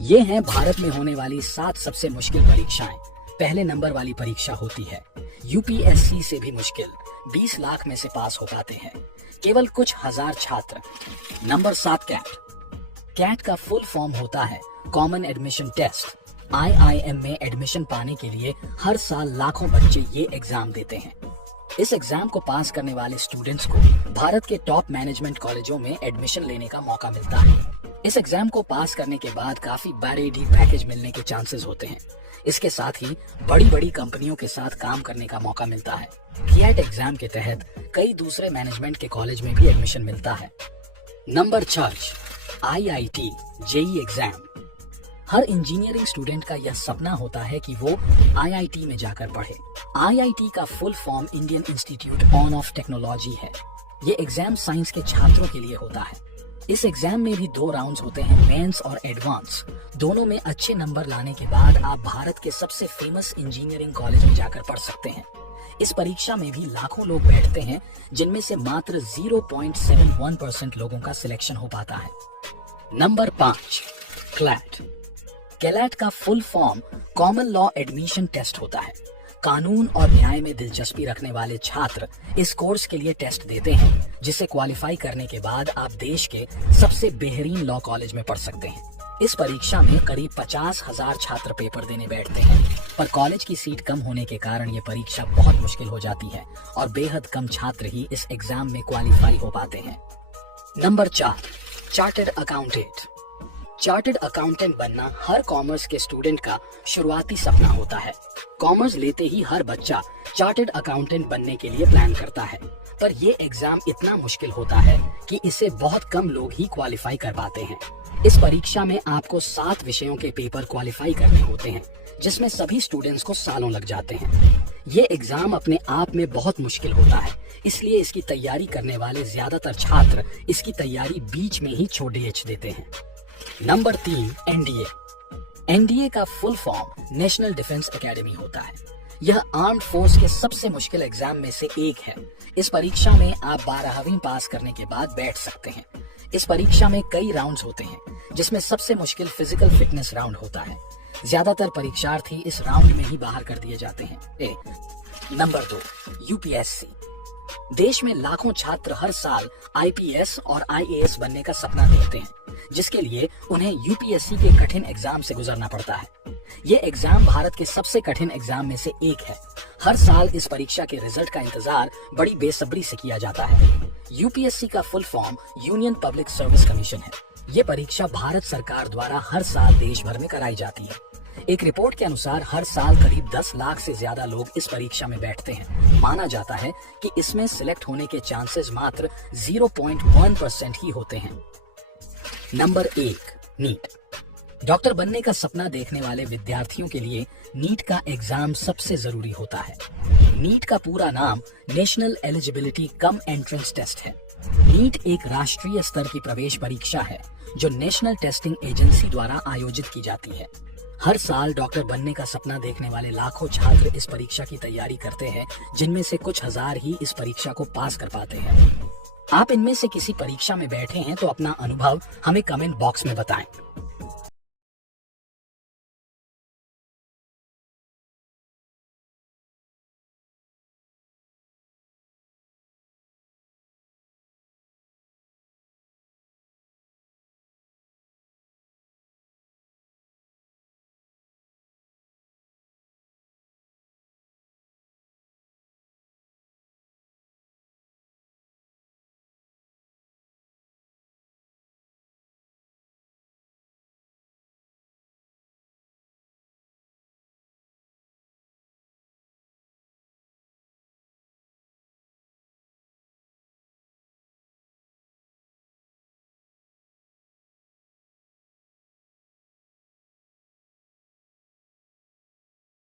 ये हैं भारत में होने वाली 7 सबसे मुश्किल परीक्षाएं। पहले नंबर वाली परीक्षा होती है यूपीएससी से भी मुश्किल, 20 लाख में से पास हो पाते हैं केवल कुछ हजार छात्र। नंबर 7 कैट का फुल फॉर्म होता है कॉमन एडमिशन टेस्ट। आईआईएम में एडमिशन पाने के लिए हर साल लाखों बच्चे ये एग्जाम देते हैं। इस एग्जाम को पास करने वाले स्टूडेंट्स को भारत के टॉप मैनेजमेंट कॉलेजों में एडमिशन लेने का मौका मिलता है। इस एग्जाम को पास करने के बाद काफी बड़े पैकेज मिलने के चांसेस होते हैं। इसके साथ ही बड़ी बड़ी कंपनियों के साथ काम करने का मौका मिलता है। कैट एग्जाम के तहत कई दूसरे मैनेजमेंट के कॉलेज में भी एडमिशन मिलता है। Number 6 IIT JEE exam. हर इंजीनियरिंग स्टूडेंट का यह सपना होता है कि वो आईआईटी में जाकर पढ़े। आईआईटी का full form Indian institute of technology है। ये एग्जाम साइंस के छात्रों के लिए होता है। इस एग्जाम में भी 2 राउंड्स होते हैं, मेंस और एडवांस। दोनों में अच्छे नंबर लाने के बाद आप भारत के सबसे फेमस इंजीनियरिंग कॉलेज में जाकर पढ़ सकते हैं। इस परीक्षा में भी लाखों लोग बैठते हैं, जिनमें से मात्र 0.71% लोगों का सिलेक्शन हो पाता है। नंबर 5 कैलेट का full form common law admission test होता है। कानून और न्याय में दिलचस्पी रखने वाले छात्र इस कोर्स के लिए टेस्ट देते हैं, जिसे क्वालिफाई करने के बाद आप देश के सबसे बेहतरीन लॉ कॉलेज में पढ़ सकते हैं। इस परीक्षा में करीब 50,000 छात्र पेपर देने बैठते हैं, पर कॉलेज की सीट कम होने के कारण ये परीक्षा बहुत मुश्किल हो जाती है और बेहद कम छात्र ही इस एग्जाम में क्वालिफाई हो पाते हैं। Number 4 chartered accountant. Chartered accountant बनना हर कॉमर्स के स्टूडेंट का शुरुआती सपना होता है। कॉमर्स लेते ही हर बच्चा चार्टर्ड अकाउंटेंट बनने के लिए प्लान करता है, पर ये एग्जाम इतना मुश्किल होता है कि इसे बहुत कम लोग ही क्वालिफाई कर पाते हैं। इस परीक्षा में आपको 7 विषयों के पेपर क्वालिफाई करने होते हैं, जिसमें सभी स्टूडेंट्स को सालों लग जाते हैं। ये एग्जाम अपने आप में बहुत मुश्किल होता है, इसलिए इसकी तैयारी करने वाले ज्यादातर छात्र इसकी तैयारी बीच में ही छोड़ देते हैं। Number 3 NDA. एनडीए का full form national defence academy होता है। यह आर्म्ड फोर्स के सबसे मुश्किल एग्जाम में से एक है। इस परीक्षा में आप 12वीं पास करने के बाद बैठ सकते हैं। इस परीक्षा में कई राउंड्स होते हैं, जिसमें सबसे मुश्किल फिजिकल फिटनेस राउंड होता है। ज्यादातर परीक्षार्थी इस राउंड में ही बाहर कर दिए जाते हैं। Number 2 UPSC. देश में लाखों छात्र हर साल आईपीएस और आईएएस बनने का सपना देखते हैं, जिसके लिए उन्हें यूपीएससी के कठिन एग्जाम से गुजरना पड़ता है। ये एग्जाम भारत के सबसे कठिन एग्जाम में से एक है। हर साल इस परीक्षा के रिजल्ट का इंतजार बड़ी बेसब्री से किया जाता है। यूपीएससी का full form union public service commission है। ये परीक्षा भारत सरकार द्वारा हर साल देश भर में कराई जाती है। एक रिपोर्ट के अनुसार हर साल करीब 10 लाख से ज्यादा लोग इस परीक्षा में बैठते हैं। माना जाता है कि इसमें सिलेक्ट होने के चांसेस मात्र 0.1% ही होते हैं। Number 1 NEET. डॉक्टर बनने का सपना देखने वाले विद्यार्थियों के लिए नीट का एग्जाम सबसे जरूरी होता है। नीट का पूरा नाम national eligibility cum entrance test है। नीट एक राष्ट्रीय स्तर की प्रवेश परीक्षा है, जो नेशनल टेस्टिंग एजेंसी द्वारा आयोजित की जाती है। हर साल डॉक्टर बनने का सपना देखने वाले लाखों छात्र इस परीक्षा की तैयारी करते हैं, जिनमें से कुछ हजार ही इस परीक्षा को पास कर पाते हैं। आप इनमें से किसी परीक्षा में बैठे हैं तो अपना अनुभव हमें कमेंट बॉक्स में बताएं।